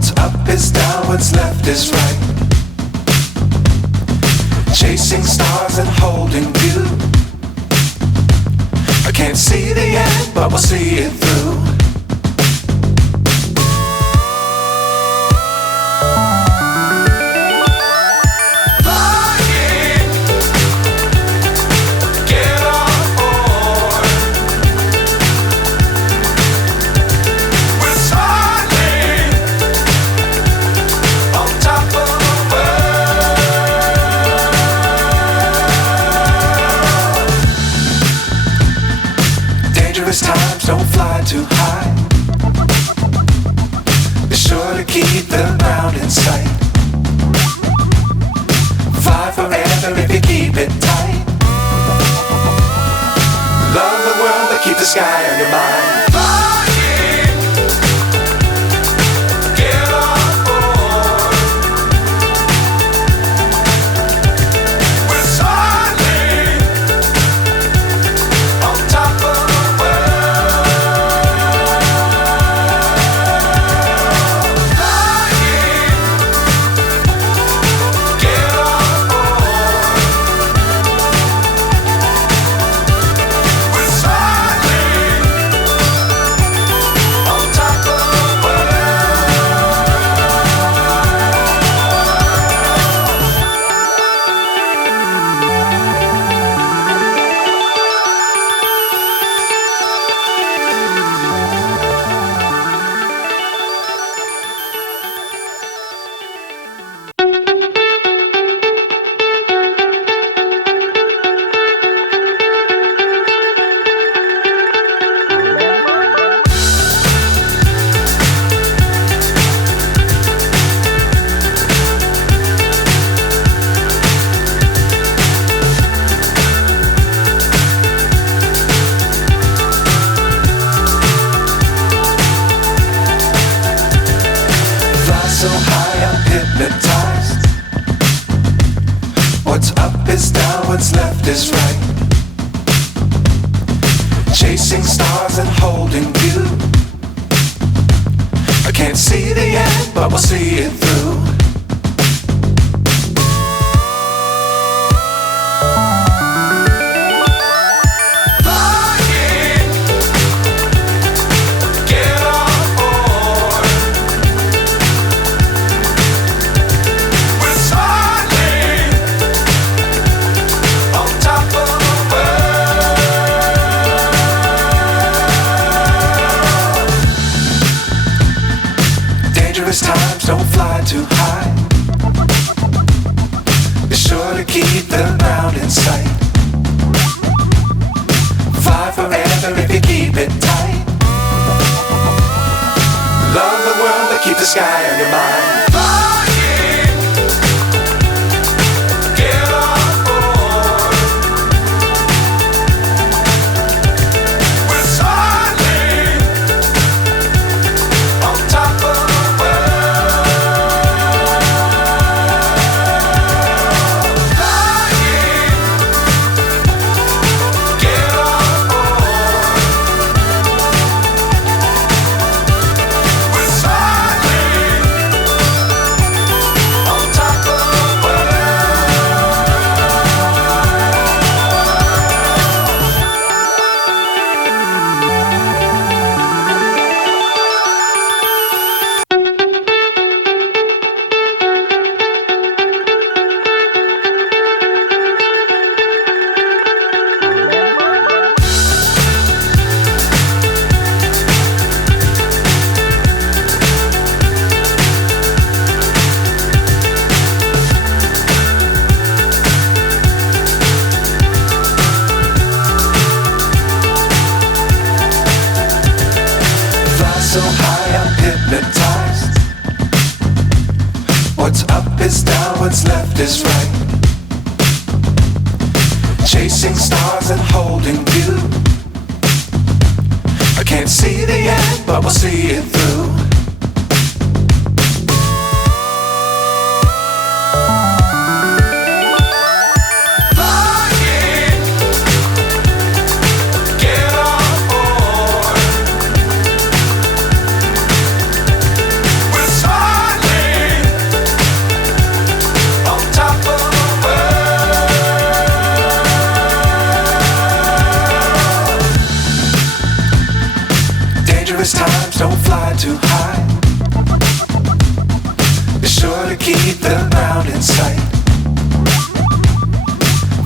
What's up is down, what's left is right. Chasing stars and holding you. I can't see the end, but we'll see it through. Times don't fly too high. Be sure to keep the ground in sight. Fly forever if you keep it tight. Love the world but keep the sky on your mind. So high I'm hypnotized. What's up is down, what's left is right. Chasing stars and holding you. I can't see the end, but we'll see it through. Times don't fly too high. Be sure to keep the ground in sight. Fly forever if you keep it tight. Love the world but keep the sky on your mind. So high I'm hypnotized. What's up is down, what's left is right. Chasing stars and holding you. I can't see the end, but we'll see it through. We're don't fly too high. Be sure to keep the ground in sight.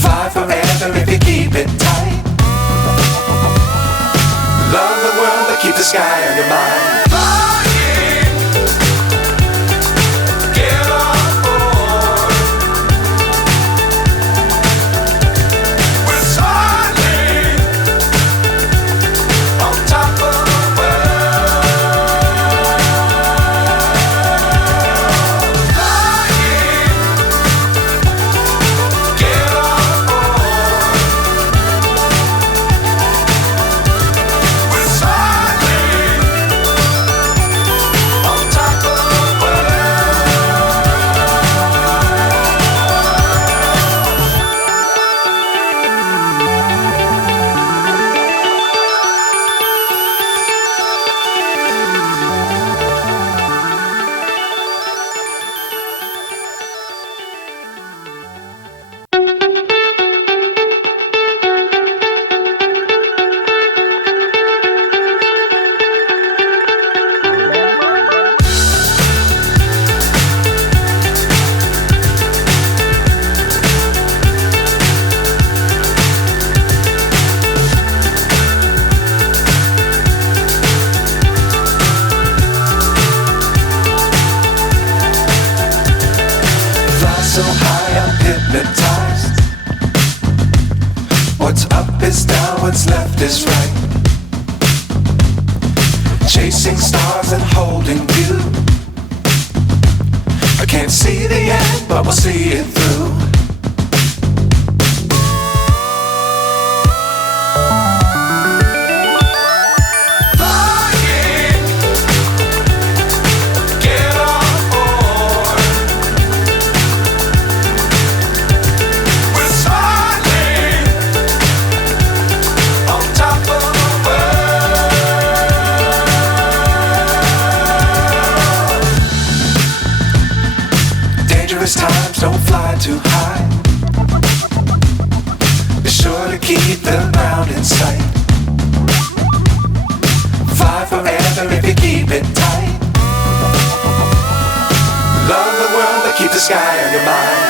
Fly forever if you keep it tight. Love the world, but keep the sky on your mind. So high I'm hypnotized. What's up is down, what's left is right. Chasing stars and holding you. I can't see the end, but we'll see it through. Times don't fly too high. Be sure to keep the ground in sight. Fly forever if you keep it tight. Love the world, but keep the sky on your mind.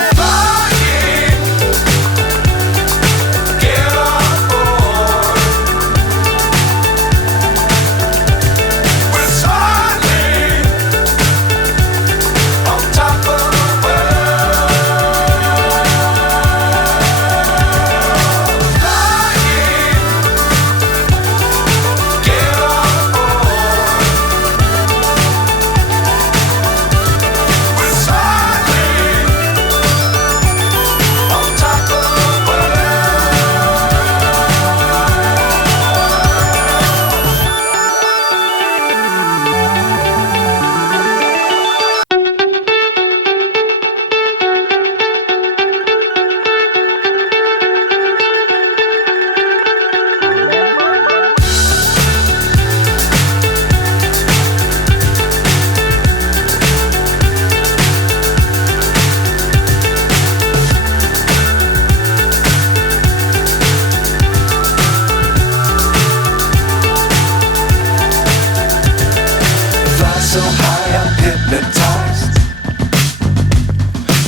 So high I'm hypnotized.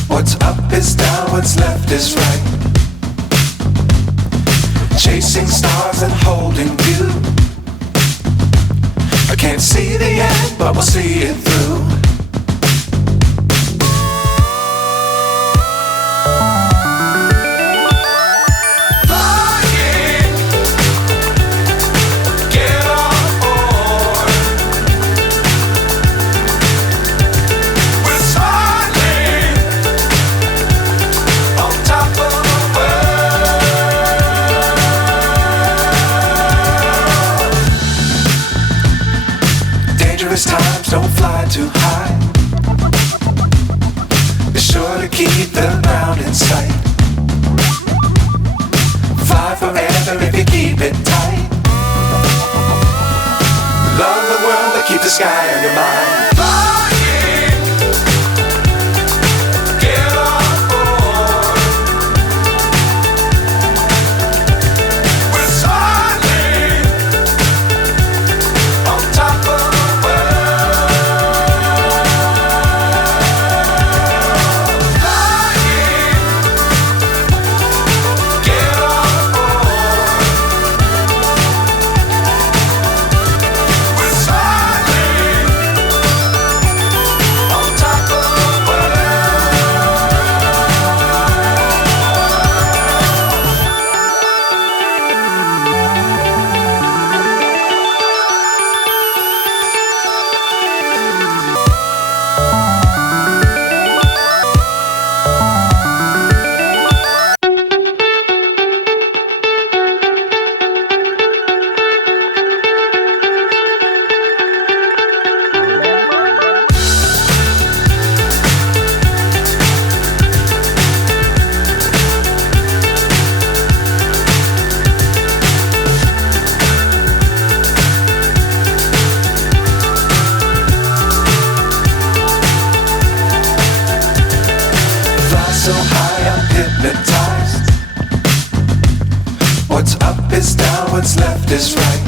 What's up is down, what's left is right. Chasing stars and holding you. I can't see the end, but we'll see it through. Times don't fly too high. Be sure to keep the ground in sight. Fly forever if you keep it tight. Love the world, but keep the sky on your mind. We're soaring on top of so high, I'm hypnotized. What's up is down, what's left is right.